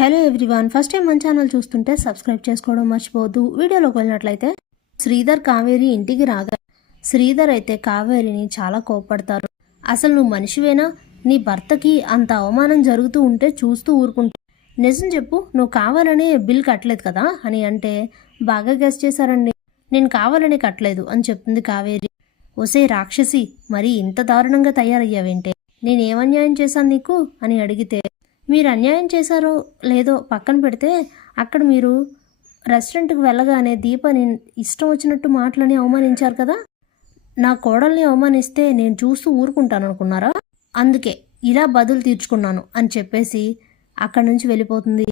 Hello everyone, first time మన channel చూస్తుంటే subscribe చేసుకోవడం మర్చిపోవద్దు. వీడియోలోకి వెళ్ళినట్లయితే శ్రీధర్ కావేరి ఇంటికి రాగా శ్రీధర్ అయితే కావేరిని చాలా కోపడతారు. అసలు నువ్వు మనిషివేనా? నీ భర్తకి అంత అవమానం జరుగుతూ ఉంటే చూస్తూ ఊరుకుంటా. నిజం చెప్పు, నువ్వు కావాలనే బిల్ కట్టలేదు కదా అని అంటే, బాగా గెస్ చేశారండి, నేను కావాలని కట్టలేదు అని చెప్తుంది కావేరి. ఒసే రాక్షసి, మరి ఇంత దారుణంగా తయారయ్యావేంటే? నేనేమన్యాయం చేశాను నీకు అని అడిగితే, మీరు అన్యాయం చేశారో లేదో పక్కన పెడితే, అక్కడ మీరు రెస్టారెంట్కి వెళ్ళగానే దీపని ఇష్టం వచ్చినట్టు మాటలని అవమానించారు కదా. నా కోడల్ని అవమానిస్తే నేను చూస్తూ ఊరుకుంటాను అనుకున్నారా? అందుకే ఇలా బదులు తీర్చుకున్నాను అని చెప్పేసి అక్కడి నుంచి వెళ్ళిపోతుంది.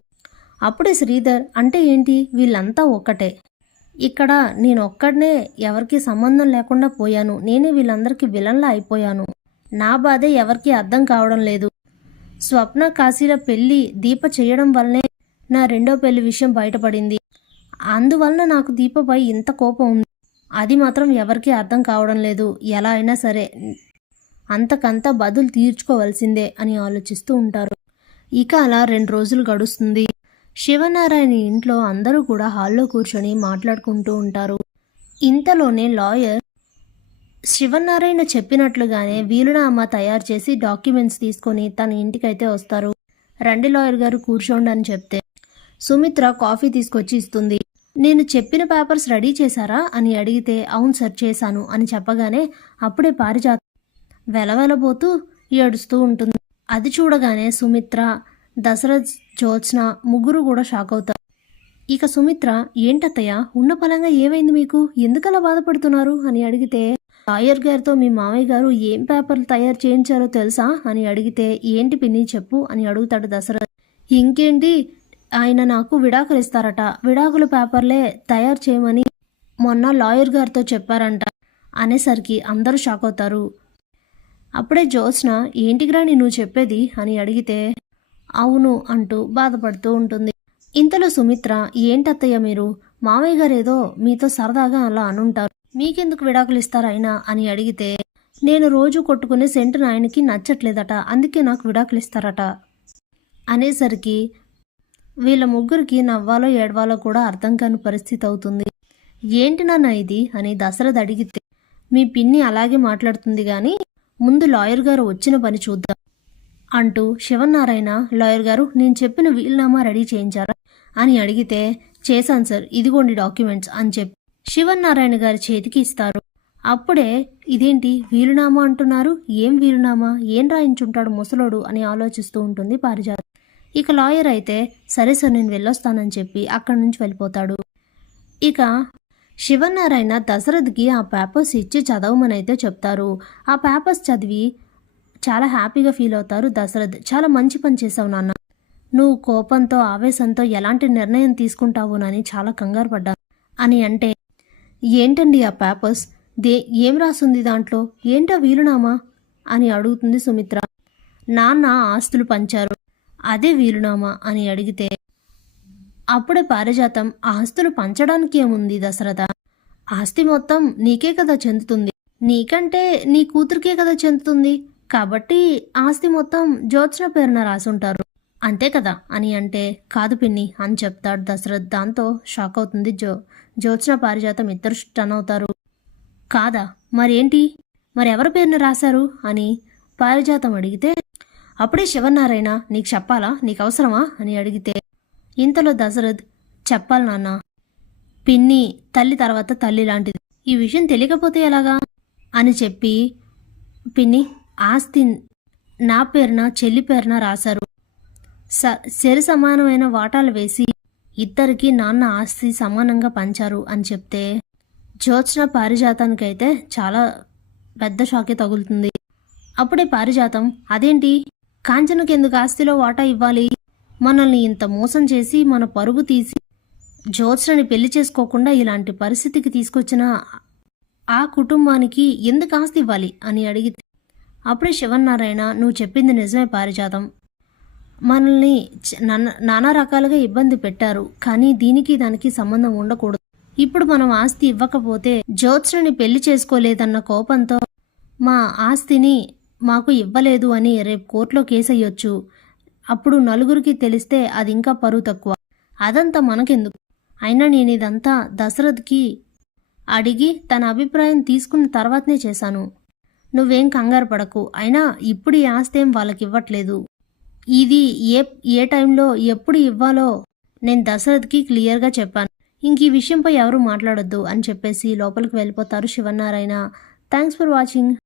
అప్పుడే శ్రీధర్, అంటే ఏంటి, వీళ్ళంతా ఒక్కటే, ఇక్కడ నేను ఒక్కడనే ఎవరికి సంబంధం లేకుండా పోయాను, నేనే వీళ్ళందరికీ విలన్లా అయిపోయాను, నా బాధే ఎవరికి అర్థం కావడం లేదు. స్వప్న కాశీల పెళ్లి దీప చేయడం వల్లనే నా రెండో పెళ్లి విషయం బయటపడింది, అందువలన నాకు దీపపై ఇంత కోపం ఉంది, అది మాత్రం ఎవరికీ అర్థం కావడం లేదు, ఎలా అయినా సరే అంతకంతా బదులు తీర్చుకోవాల్సిందే అని ఆలోచిస్తూ ఉంటారు. ఇక అలా 2 రోజులు గడుస్తుంది. శివనారాయణ ఇంట్లో అందరూ కూడా హాల్లో కూర్చొని మాట్లాడుకుంటూ ఉంటారు. ఇంతలోనే లాయర్ శివనారాయణ చెప్పినట్లుగానే వీలునామా తయారు చేసి డాక్యుమెంట్స్ తీసుకొని తన ఇంటికైతే వస్తారు. రండి లాయర్ గారు, కూర్చోండి అని చెప్తే సుమిత్ర కాఫీ తీసుకొచ్చి ఇస్తుంది. నేను చెప్పిన పేపర్స్ రెడీ చేశారా అని అడిగితే, అవును సార్ చేశాను అని చెప్పగానే అప్పుడే పారిజాతం వెలవెలబోతూ ఏడుస్తూ ఉంటుంది. అది చూడగానే సుమిత్ర, దశరథ్, జ్యోత్స్న ముగ్గురు కూడా షాక్ అవుతారు. ఇక సుమిత్ర, ఏంటత్తయ్య ఉన్న పలంగా ఏమైంది మీకు, ఎందుకలా బాధపడుతున్నారు అని అడిగితే, లాయర్ గారితో మీ మామయ్య గారు ఏం పేపర్లు తయారు చేయించారో తెలుసా అని అడిగితే, ఏంటి పిన్ని చెప్పు అని అడుగుతాడు దశరథ్. ఇంకేంటి, ఆయన నాకు విడాకులు ఇస్తారట, విడాకుల పేపర్లే తయారు చేయమని మొన్న లాయర్ గారితో చెప్పారంట అనేసరికి అందరూ షాక్ అవుతారు. అప్పుడే జ్యోత్స్న, ఏంటికిరా నువ్వు చెప్పేది అని అడిగితే, అవును అంటూ బాధపడుతూ ఉంటుంది. ఇంతలో సుమిత్ర, ఏంటత్తయ్య మీరు, మామయ్య గారు ఏదో మీతో సరదాగా అలా అనుంటారు, మీకెందుకు విడాకులు ఇస్తారైనా అని అడిగితే, నేను రోజు కొట్టుకునే సెంటు ఆయనకి నచ్చట్లేదట, అందుకే నాకు విడాకులు ఇస్తారట అనేసరికి వీళ్ళ ముగ్గురికి నవ్వాలో ఏడవాలో కూడా అర్థం కాని పరిస్థితి అవుతుంది. ఏంటి నాన్న ఇది అని దశరథ్ అడిగితే, మీ పిన్ని అలాగే మాట్లాడుతుంది కానీ ముందు లాయర్ గారు వచ్చిన పని చూద్దాం అంటూ శివనారాయణ, లాయర్ గారు నేను చెప్పిన వీలునామా రెడీ చేయించారా అని అడిగితే, చేశాను సార్, ఇదిగోండి డాక్యుమెంట్స్ అని చెప్పి శివనారాయణ గారి చేతికి ఇస్తారు. అప్పుడే ఇదేంటి వీలునామా అంటున్నారు, ఏం వీలునామా, ఏం రాయించుంటాడు ముసలోడు అని ఆలోచిస్తూ ఉంటుంది పారిజాతం. ఇక లాయర్ అయితే, సరే సార్ నేను వెళ్ళొస్తానని చెప్పి అక్కడి నుంచి వెళ్ళిపోతాడు. ఇక శివనారాయణ దశరథ్కి ఆ పేపర్స్ ఇచ్చి చదవమని అయితే చెప్తారు. ఆ పేపర్స్ చదివి చాలా హ్యాపీగా ఫీల్ అవుతారు దశరథ్. చాలా మంచి పని చేసావు నాన్న, నువ్వు కోపంతో ఆవేశంతో ఎలాంటి నిర్ణయం తీసుకుంటావునని చాలా కంగారు పడ్డాను అని అంటే, ఏంటండి ఆ పేపర్స్, ఏం రాసుంది దాంట్లో, ఏంటా వీలునామా అని అడుగుతుంది సుమిత్ర. నాన్న ఆస్తులు పంచారు, అదే వీలునామా అని అడిగితే, అప్పుడే పారిజాతం, ఆస్తులు పంచడానికి ఏముంది దశరథ, ఆస్తి మొత్తం నీకే కదా చెందుతుంది, నీకంటే నీ కూతురికే కదా చెందుతుంది, కాబట్టి ఆస్తి మొత్తం జ్యోత్స్న పేరున రాసుంటారు అంతే కదా అని అంటే, కాదు పిన్ని అని చెప్తాడు దశరథ్. దాంతో షాక్ అవుతుంది జ్యోత్స్న, పారిజాతం ఇద్దరు స్టన్ అవుతారు. కాదా, మరేంటి, మరెవరి పేరున రాశారు అని పారిజాతం అడిగితే, అప్పుడే శివనారాయణ, నీకు చెప్పాలా, నీకు అవసరమా అని అడిగితే, ఇంతలో దశరథ్, చెప్పాలి నాన్న, పిన్ని తల్లి తర్వాత తల్లి లాంటిది, ఈ విషయం తెలియకపోతే ఎలాగా అని చెప్పి, పిన్ని ఆస్తి నా పేరున చెల్లి పేరున రాశారు, సరి సమానమైన వాటాలు వేసి ఇద్దరికి నాన్న ఆస్తి సమానంగా పంచారు అని చెప్తే, జ్యోత్స్న పారిజాతానికైతే చాలా పెద్ద షాకే తగులుతుంది. అప్పుడే పారిజాతం, అదేంటి, కాంచనకు ఎందుకు ఆస్తిలో వాటా ఇవ్వాలి, మనల్ని ఇంత మోసం చేసి మన పరుగు తీసి జ్యోత్స్నని పెళ్లి చేసుకోకుండా ఇలాంటి పరిస్థితికి తీసుకొచ్చిన ఆ కుటుంబానికి ఎందుకు ఆస్తి ఇవ్వాలి అని అడిగితే, అప్పుడే శివనారాయణ, నువ్వు చెప్పింది నిజమే పారిజాతం, మనల్ని నానా రకాలుగా ఇబ్బంది పెట్టారు, కానీ దీనికి దానికి సంబంధం ఉండకూడదు, ఇప్పుడు మనం ఆస్తి ఇవ్వకపోతే జ్యోత్స్నని పెళ్లి చేసుకోలేదన్న కోపంతో మా ఆస్తిని మాకు ఇవ్వలేదు అని రేపు కోర్టులో కేసు అయ్యొచ్చు, అప్పుడు నలుగురికి తెలిస్తే అది ఇంకా పరువు తక్కువ. అదంతా మనకెందుకు? అయినా నేను ఇదంతా దశరథ్కి అడిగి తన అభిప్రాయం తీసుకున్న తర్వాతనే చేశాను. నువ్వేం కంగారు పడకు. అయినా ఇప్పుడు ఈ ఆస్తి ఏం వాళ్ళకి ఇవ్వట్లేదు. ఇది ఏ టైంలో ఎప్పుడు ఇవ్వాలో నేను దశరథ్కి క్లియర్గా చెప్పాను. ఇంక ఈ విషయంపై ఎవరు మాట్లాడొద్దు అని చెప్పేసి లోపలికి వెళ్ళిపోతారు శివనారాయణ. Thanks for watching.